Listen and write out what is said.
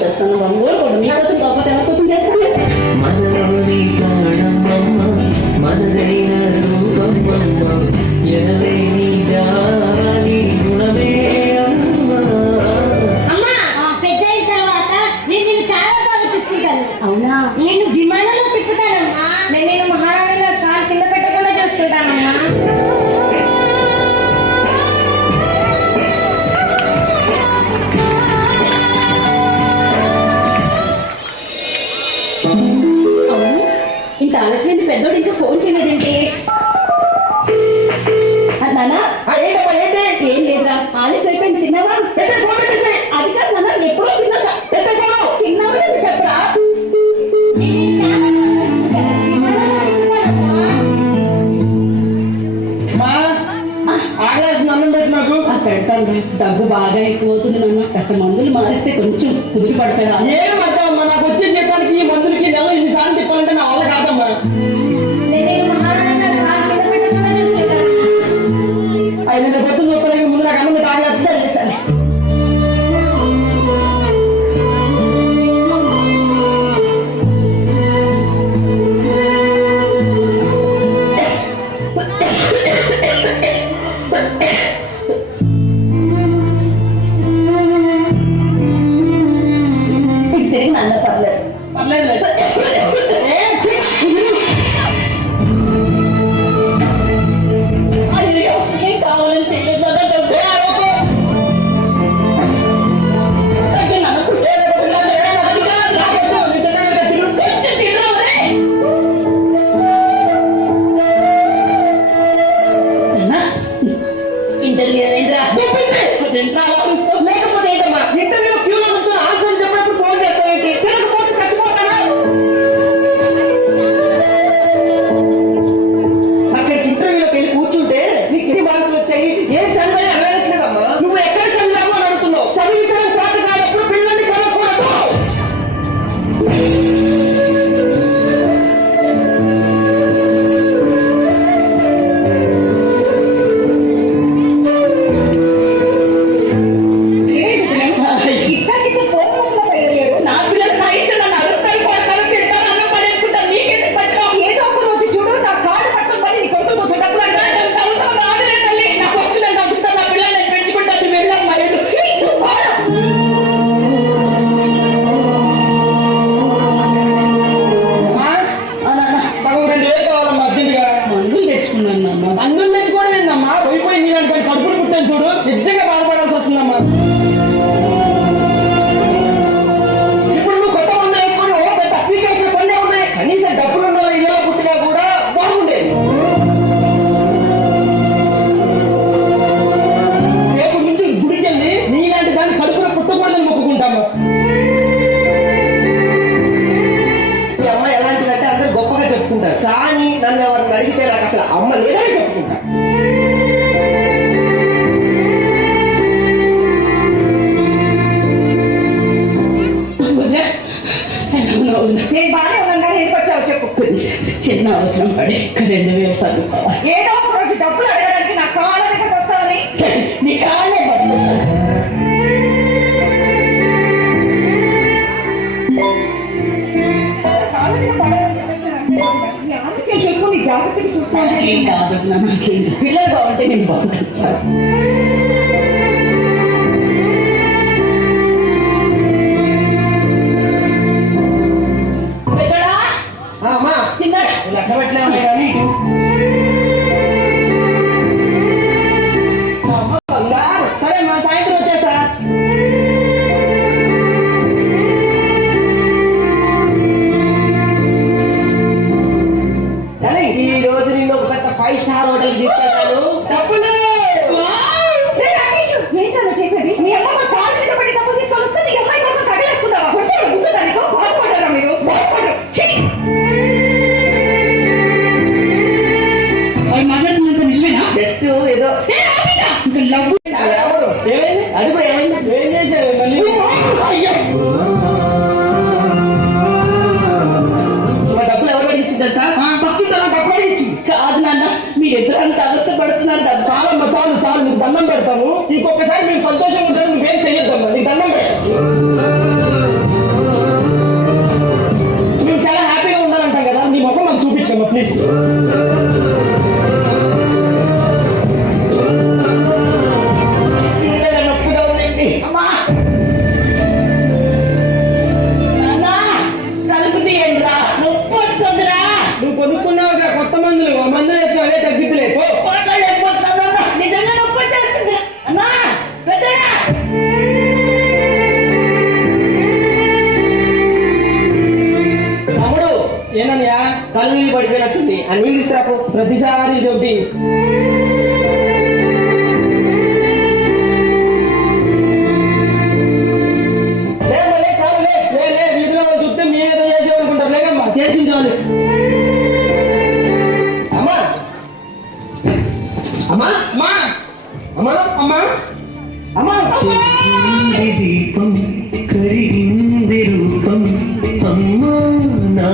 చేస్తాను బాబు కూడా మీకోసం కాకపోతే ఎవరికోసం చేస్తాను మనలోని కాడమ్మ మనదైన రూపమ్మ ఎనలేని జాలి గుణమే అవునా నేను విమానంలో తిప్పుతానమ్మా. నేను మహారాణిలో కాలు కింద పెట్టకుండా చూసుకుంటానమ్మా. అవును ఇంత ఆలస్యం పెద్దోడు ఇంకా ఫోన్ చేయలేదేంటి? నానా ఏం లేదురా ఆలస్యం అయిపోయింది. తిన్నావా? అది కాదు నాన్న ఎప్పుడో తిన్నాక తిన్నావు చెప్పరా? పెడతాను దగ్గు బాగా ఎక్కువవుతుంది నాన్న. కాస్త మందులు మారిస్తే కొంచెం కుదిరి పడతారా? ఏం పడతావమ్మా, నాకు వచ్చే జీతానికి ఈ మందులకి నెల ఇన్నిసార్లు తిప్పాలంటే నా వల్ల కాదమ్మా. ఆయన పొద్దున్న చెప్పడానికి ముందు నాకు అన్నం తాగలేదు. సరే సరే లేకపోతే ఏంటమ్మా ఇంటర్వ్యూ క్యూలో కూర్చొని ఆన్సర్ చెప్పినప్పుడు ఫోన్ చేస్తావేంటి? తినకపోతే చచ్చిపోతానా? అక్కడికి ఇంటర్వ్యూలోకి వెళ్ళి కూర్చుంటే నీకు ఎన్ని మార్కులు వచ్చాయి, ఏం చదివని అడగట్లేదమ్మా. నువ్వు ఎక్కడ చదివావు అని అడుగుతున్నావు. చదివించడం చేత కానప్పుడు పిల్లల్ని కలవకూడదు. అన్నం తెచ్చుకోవడం ఏందమ్మా? పోయిపోయి నీ వెంట కడుపులు పుట్టాను చూడు, నిజంగా బాధపడాల్సి వస్తుందమ్మా. ఇప్పుడు నువ్వు కొత్త మందులు వేసుకొని ఓ పెద్ద అప్లికేషన్ పనులే ఉన్నాయి. కనీసం డబ్బులు ఉన్న ఇళ్ళలో పుట్టినా కూడా బాగుండేది. రేపు నుంచి గుడికి వెళ్ళి నీలాంటి దాన్ని కడుపులో పుట్టకూడదని మొక్కుకుంటాము. ఈ అమ్మ ఎలాంటిదంటే అందరూ గొప్పగా చెప్పుకుంటారు, కానీ నన్ను ఎవరిని అడిగితే నాకు అసలు అమ్మ లేదని చెప్పుకుంటా. నేను బాగానే ఉన్నా ఎందుకు వచ్చావు చెప్పు. చిన్న అవసరం పడి 2000 చదువుకోవాలి. ఏదో ఒక రోజు డబ్బులు అడగడానికి నా కాళ్ళ దగ్గర వస్తావని నీ కాళ్ళే పడుతుంది. చూసుకుని జాగ్రత్తగా చూసుకోవాలి. నాకేం పిల్లలు బాగుంటే నేను బాగుంటాను. అమ్మా లెక్క పెట్టలే ఉన్నాయి కానీ సరే మా సాయంత్రం వచ్చేసా. ఈ రోజు నిన్ను ఒక పెద్ద 5 స్టార్ హోటల్ తీసుకెళ్తాను. డబ్బులు పడిపోయినట్టుంది ఆ నీళ్ళు తీసుకురాపో. ప్రతిసారి ఇదొకటి. వీధిలో చూస్తే మేమేదో చేసేవాళ్ళుకుంటారు. లేకమ్మా చేసింది చాలు. అమ్మా అమ్మా అమ్మా అమ్మా అమ్మా అమ్మా దీపం కరిగింది రూపం అమ్మా నా